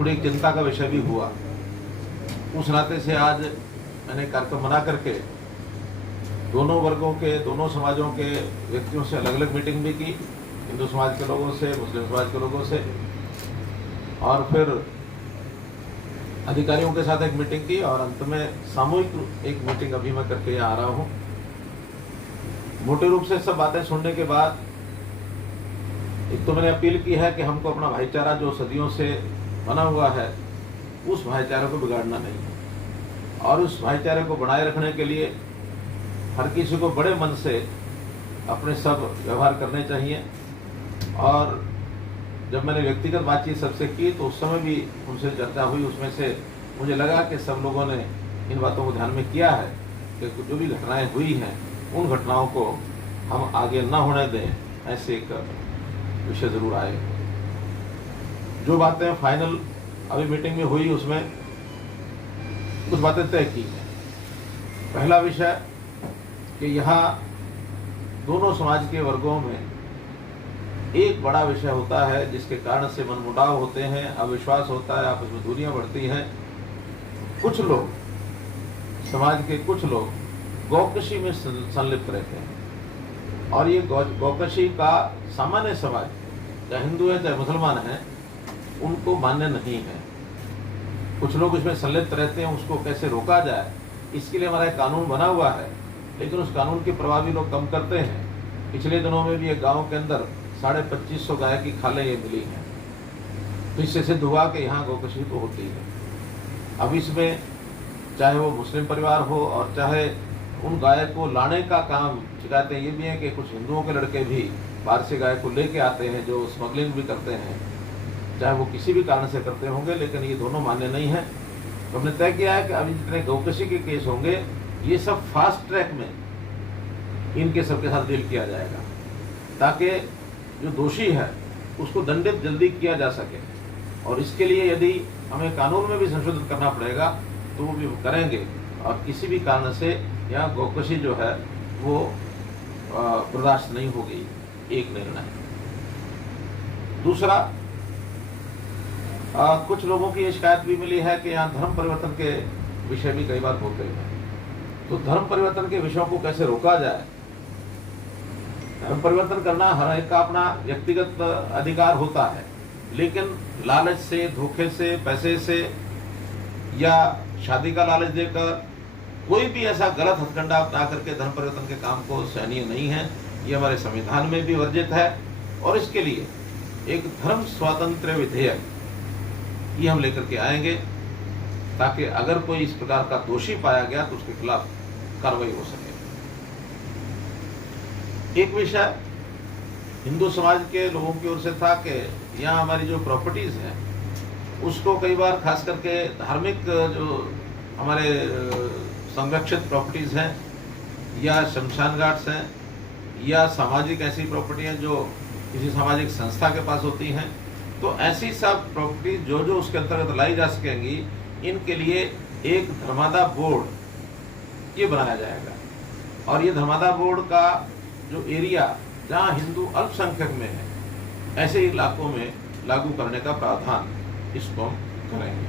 थोड़ी चिंता का विषय भी हुआ। उस नाते से आज मैंने कार्यक्रम बना करके दोनों वर्गों के, दोनों समाजों के व्यक्तियों से अलग अलग मीटिंग भी की, हिंदू समाज के लोगों से, मुस्लिम समाज के लोगों से, और फिर अधिकारियों के साथ एक मीटिंग की, और अंत में सामूहिक एक मीटिंग अभी मैं करके यहाँ आ रहा हूँ। मोटे रूप से सब बातें सुनने के बाद एक तो मैंने अपील की है कि हमको अपना भाईचारा जो सदियों से बना हुआ है, उस भाईचारे को बिगाड़ना नहीं है, और उस भाईचारे को बनाए रखने के लिए हर किसी को बड़े मन से अपने सब व्यवहार करने चाहिए। और जब मैंने व्यक्तिगत बातचीत सबसे की तो उस समय भी उनसे चर्चा हुई, उसमें से मुझे लगा कि सब लोगों ने इन बातों को ध्यान में किया है कि जो भी घटनाएं हुई हैं उन घटनाओं को हम आगे न होने दें, ऐसे एक विषय जरूर आए। जो बातें फाइनल अभी मीटिंग में हुई उसमें कुछ बातें तय की हैं। पहला विषय कि यहाँ दोनों समाज के वर्गों में एक बड़ा विषय होता है जिसके कारण से मनमुटाव होते हैं, अविश्वास होता है, आपस में दूरियां बढ़ती हैं। कुछ लोग, समाज के कुछ लोग गौकशी में संलिप्त रहते हैं, और ये गौकशी का सामान्य समाज, चाहे हिंदू है चाहे मुसलमान है, उनको मान्य नहीं है। कुछ लोग इसमें संलिप्त रहते हैं, उसको कैसे रोका जाए इसके लिए हमारा एक कानून बना हुआ है, लेकिन उस कानून के प्रभावी लोग कम करते हैं। पिछले दिनों में भी एक गांव के अंदर 2550 गाय की खालें ये मिली हैं, तो इससे सिद्ध हुआ कि यहाँ गौकशी तो होती है। अब इसमें चाहे वो मुस्लिम परिवार हो और चाहे उन गाय को लाने का काम, शिकायतें ये भी हैं कि कुछ हिंदुओं के लड़के भी बाहर से गाय को लेके आते हैं जो स्मगलिंग भी करते हैं, चाहे वो किसी भी कारण से करते होंगे, लेकिन ये दोनों मान्य नहीं है। तो हमने तय किया है कि अभी जितने गौकशी के केस होंगे ये सब फास्ट ट्रैक में इनके सबके साथ डील किया जाएगा, ताकि जो दोषी है उसको दंडित जल्दी किया जा सके। और इसके लिए यदि हमें कानून में भी संशोधन करना पड़ेगा तो वो भी करेंगे, और किसी भी कारण से यहाँ गौकशी जो है वो बर्दाश्त नहीं होगी, एक निर्णय। दूसरा, कुछ लोगों की ये शिकायत भी मिली है कि यहाँ धर्म परिवर्तन के विषय भी कई बार होते हैं। तो धर्म परिवर्तन के विषयों को कैसे रोका जाए? धर्म परिवर्तन करना हर एक का अपना व्यक्तिगत अधिकार होता है, लेकिन लालच से, धोखे से, पैसे से या शादी का लालच देकर कोई भी ऐसा गलत हथकंडा अपना करके धर्म परिवर्तन के काम को सहनीय नहीं है। ये हमारे संविधान में भी वर्जित है, और इसके लिए एक धर्म स्वातंत्र्य विधेयक ये हम लेकर के आएंगे, ताकि अगर कोई इस प्रकार का दोषी पाया गया तो उसके खिलाफ कार्रवाई हो सके। एक विषय हिंदू समाज के लोगों की ओर से था कि यहाँ हमारी जो प्रॉपर्टीज हैं उसको कई बार खास करके धार्मिक जो हमारे संरक्षित प्रॉपर्टीज हैं या शमशान घाट्स हैं या सामाजिक ऐसी प्रॉपर्टी हैं जो किसी सामाजिक संस्था के पास होती हैं, तो ऐसी सब प्रॉपर्टी जो जो उसके अंतर्गत लाई जा सकेंगी, इनके लिए एक धर्मादा बोर्ड ये बनाया जाएगा। और ये धर्मादा बोर्ड का जो एरिया जहाँ हिंदू अल्पसंख्यक में है, ऐसे इलाकों में लागू करने का प्रावधान इसको हम करेंगे।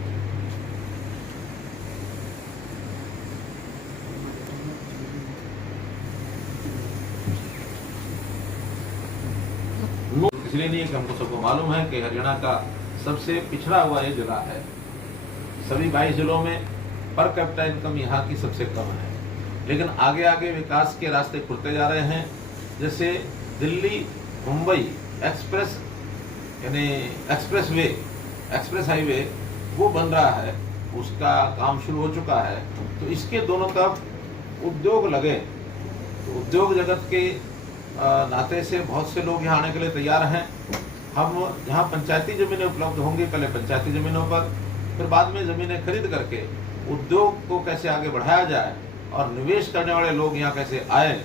इसलिए नहीं कि हमको सबको मालूम है कि हरियाणा का सबसे पिछड़ा हुआ ये जिला है। सभी 22 जिलों में पर कैपिटा इनकम यहाँ की सबसे कम है, लेकिन आगे आगे विकास के रास्ते खुलते जा रहे हैं। जैसे दिल्ली मुंबई एक्सप्रेस यानी एक्सप्रेस हाईवे वो बन रहा है, उसका काम शुरू हो चुका है। तो इसके दोनों तरफ उद्योग लगे, तो उद्योग जगत के नाते से बहुत से लोग यहाँ आने के लिए तैयार हैं। हम जहाँ पंचायती ज़मीनें उपलब्ध होंगी, पहले पंचायती ज़मीनों पर, फिर बाद में ज़मीनें खरीद करके उद्योग को कैसे आगे बढ़ाया जाए और निवेश करने वाले लोग यहाँ कैसे आए,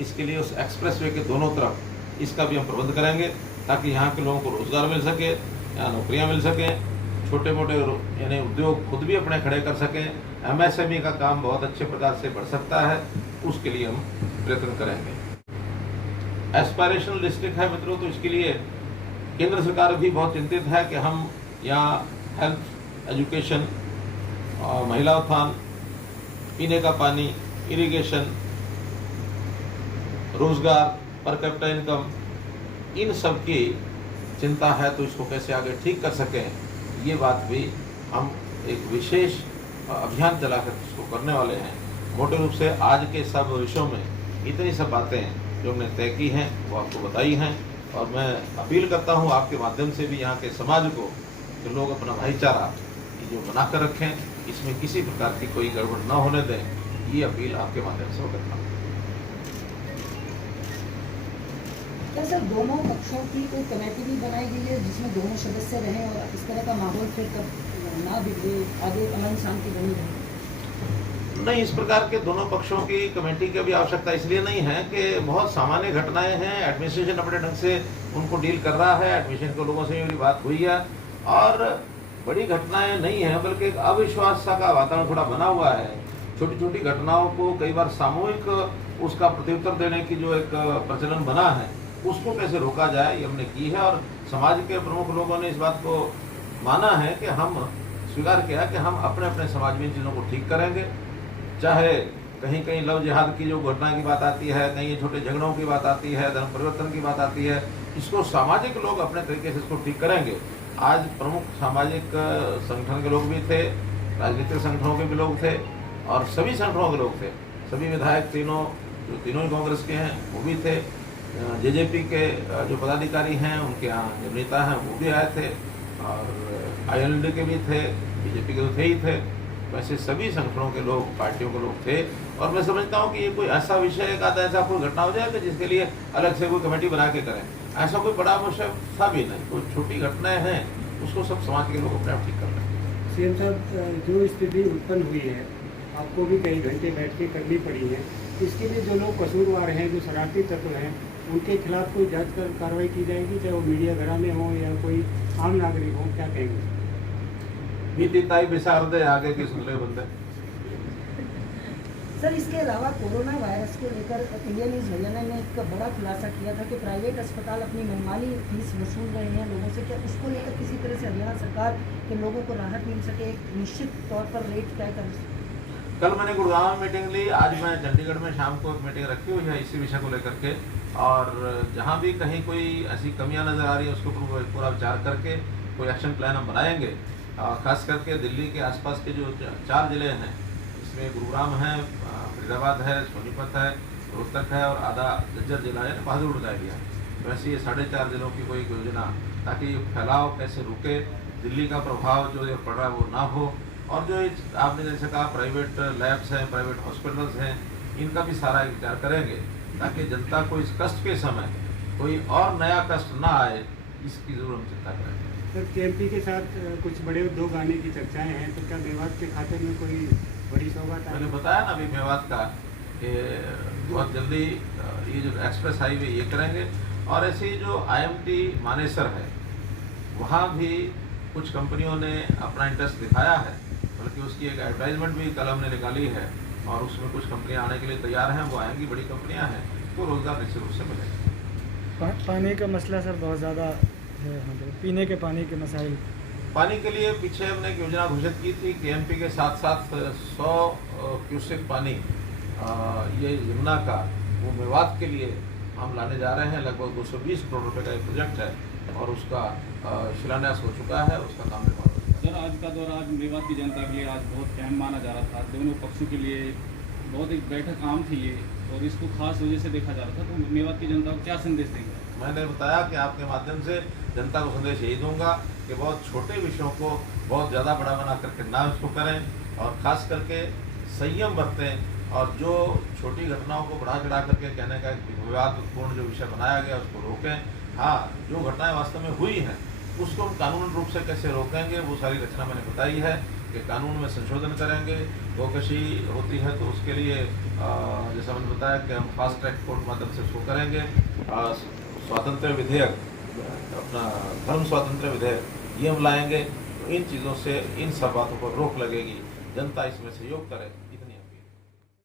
इसके लिए उस एक्सप्रेसवे के दोनों तरफ इसका भी हम प्रबंध करेंगे, ताकि यहाँ के लोगों को रोजगार मिल सके, यहाँ नौकरियाँ मिल सकें, छोटे मोटे यानी उद्योग खुद भी अपने खड़े कर सकें। एमएसएमई का काम बहुत अच्छे प्रकार से बढ़ सकता है, उसके लिए हम प्रयत्न करेंगे। एस्पायरेशनल डिस्ट्रिक्ट है मित्रों, तो इसके लिए केंद्र सरकार भी बहुत चिंतित है कि हम यहाँ हेल्थ, एजुकेशन, महिला उत्थान, पीने का पानी, इरिगेशन, रोजगार, पर कैपिटा इनकम, इन सब की चिंता है, तो इसको कैसे आगे ठीक कर सकें, ये बात भी हम एक विशेष अभियान चलाकर इसको करने वाले हैं। मोटे रूप से आज के सब विषयों में इतनी सब बातें जो हमने तय की हैं वो आपको बताई हैं, और मैं अपील करता हूँ आपके माध्यम से भी यहाँ के समाज को कि लोग अपना भाईचारा जो बना कर रखें, इसमें किसी प्रकार की कोई गड़बड़ न होने दें, ये अपील आपके माध्यम से करता हूँ। क्या सर दोनों पक्षों की कोई कमेटी भी बनाई गई है जिसमें दोनों सदस्य रहें और इस तरह का माहौल फिर कब ना बिगड़े, आगे अमन शांति बनी रहे? नहीं, इस प्रकार के दोनों पक्षों की कमेटी की भी आवश्यकता इसलिए नहीं है कि बहुत सामान्य घटनाएं हैं, एडमिनिस्ट्रेशन अपने ढंग से उनको डील कर रहा है, एडमिशन के लोगों से मेरी बात हुई है, और बड़ी घटनाएं नहीं है, बल्कि एक अविश्वास सा का वातावरण थोड़ा बना हुआ है। छोटी छोटी घटनाओं को कई बार सामूहिक उसका प्रत्युत्तर देने की जो एक प्रचलन बना है, उसको कैसे रोका जाए, ये हमने की है। और समाज के प्रमुख लोगों ने इस बात को माना है कि हम स्वीकार किया कि हम अपने अपने समाज में इन चीज़ों को ठीक करेंगे। चाहे कहीं कहीं लव जिहाद की जो घटना की बात आती है, कहीं छोटे झगड़ों की बात आती है, धर्म परिवर्तन की बात आती है, इसको सामाजिक लोग अपने तरीके से इसको ठीक करेंगे। आज प्रमुख सामाजिक संगठन के लोग भी थे, राजनीतिक संगठनों के भी लोग थे, और सभी संगठनों के लोग थे। सभी विधायक तीनों ही कांग्रेस के हैं वो भी थे, जेजेपी के जो पदाधिकारी हैं उनके यहाँ जो नेता हैं वो भी आए थे, और आईएनएलडी के भी थे, बीजेपी के तो थे ही थे। वैसे सभी संगठनों के लोग, पार्टियों के लोग थे। और मैं समझता हूँ कि ये कोई ऐसा विषय एक आधा ऐसा कोई घटना हो जाए कि जिसके लिए अलग से कोई कमेटी बना के करें, ऐसा कोई बड़ा विषय था भी नहीं। कोई छोटी घटनाएं हैं उसको सब समाज के लोग अपने आप ठीक कर रहे हैं। सीएम साहब, जो स्थिति उत्पन्न हुई है, आपको भी कई घंटे बैठ के करनी पड़ी है, इसके लिए जो लोग कसूरवार हैं, जो शरारती तत्व हैं, उनके खिलाफ कोई जांच कर कार्रवाई की जाएगी, चाहे वो मीडिया घराने हो या कोई आम नागरिक हो, क्या कहेंगे? नीति ताई बिसार दे आगे की सुन ले बंदे। सर, इसके अलावा कोरोना वायरस को लेकर इंडियन न्यूज़ हरियाणा ने एक बड़ा खुलासा किया था कि प्राइवेट अस्पताल अपनी मनमानी फीस वसूल रहे हैं लोगों से। क्या उसको लेकर किसी तरह से हरियाणा सरकार के लोगों को राहत मिल सके, एक निश्चित तौर पर रेट तय कर? कल मैंने गुड़गांव में मीटिंग ली, आज मैं चंडीगढ़ में शाम को एक मीटिंग रखी हुई है इसी विषय को लेकर के, और जहाँ भी कहीं कोई ऐसी कमियां नज़र आ रही है उसके ऊपर पूरा विचार करके कोई एक्शन प्लान हम बनाएंगे। खास करके दिल्ली के आसपास के जो 4 जिले हैं, इसमें गुरुग्राम है, फरीदाबाद है, सोनीपत है, रोहतक है, और आधा झज्जर जिला है, बहादुरगढ़ का एरिया है। वैसे ये 4.5 जिलों की कोई योजना, ताकि फैलाव कैसे रुके, दिल्ली का प्रभाव जो पड़ रहा है वो ना हो, और जो आपने जैसे कहा प्राइवेट लैब्स हैं, प्राइवेट हॉस्पिटल्स हैं, इनका भी सारा विचार करेंगे, ताकि जनता को इस कष्ट के समय कोई और नया कष्ट ना आए, इसकी जरूर हम चिंता करेंगे। सर, केएमपी के साथ कुछ बड़े उद्योग आने की चर्चाएं हैं, तो क्या मेवात के खाते में कोई बड़ी सौगात? मैंने बताया ना अभी मेवात का कि बहुत जल्दी ये जो एक्सप्रेस हाईवे ये करेंगे, और ऐसे ही जो IMT मानेसर है वहाँ भी कुछ कंपनियों ने अपना इंटरेस्ट दिखाया है, बल्कि उसकी एक एडवर्टाइजमेंट भी कल हमने निकाली है, और उसमें कुछ कंपनियां आने के लिए तैयार हैं, वो आएंगी, बड़ी कंपनियां हैं, तो रोजगार निश्चित रूप से मिलेगा। पानी का मसला सर बहुत ज़्यादा है, पीने के पानी के मसाइल। पानी के लिए पीछे हमने एक योजना घोषित की थी कि MP के साथ साथ 100 क्यूसेक पानी ये यमुना का वो मेवात के लिए हम लाने जा रहे हैं। लगभग 220 करोड़ रुपए का एक प्रोजेक्ट है, और उसका शिलान्यास हो चुका है, उसका काम निर्माण हो चुका है। सर, आज का दौर आज मेवात की जनता के लिए आज बहुत अहम माना जा रहा था। दोनों पक्षों के लिए बहुत एक बैठक आम थी ये, और इसको खास वजह से देखा जा रहा था। तो मेवात की जनता को क्या संदेश देंगे? मैंने बताया कि आपके माध्यम से जनता को संदेश यही दूंगा कि बहुत छोटे विषयों को बहुत ज़्यादा बड़ा बना करके ना उसको करें, और ख़ास करके संयम बरतें, और जो छोटी घटनाओं को बढ़ा चढ़ा करके कहने का एक विवादपूर्ण जो विषय बनाया गया उसको रोकें। हाँ, जो घटनाएं वास्तव में हुई हैं उसको हम कानूनी रूप से कैसे रोकेंगे, वो सारी रचना मैंने बताई है कि कानून में संशोधन करेंगे। गोकशी होती है तो उसके लिए जैसा मैंने बताया कि हम फास्ट ट्रैक कोर्ट माध्यम से उसको करेंगे। स्वातंत्र्य विधेयक, अपना धर्म स्वातंत्र्य विधेयक, ये हम लाएंगे। तो इन चीज़ों से, इन सब बातों पर रोक लगेगी, जनता इसमें सहयोग करे।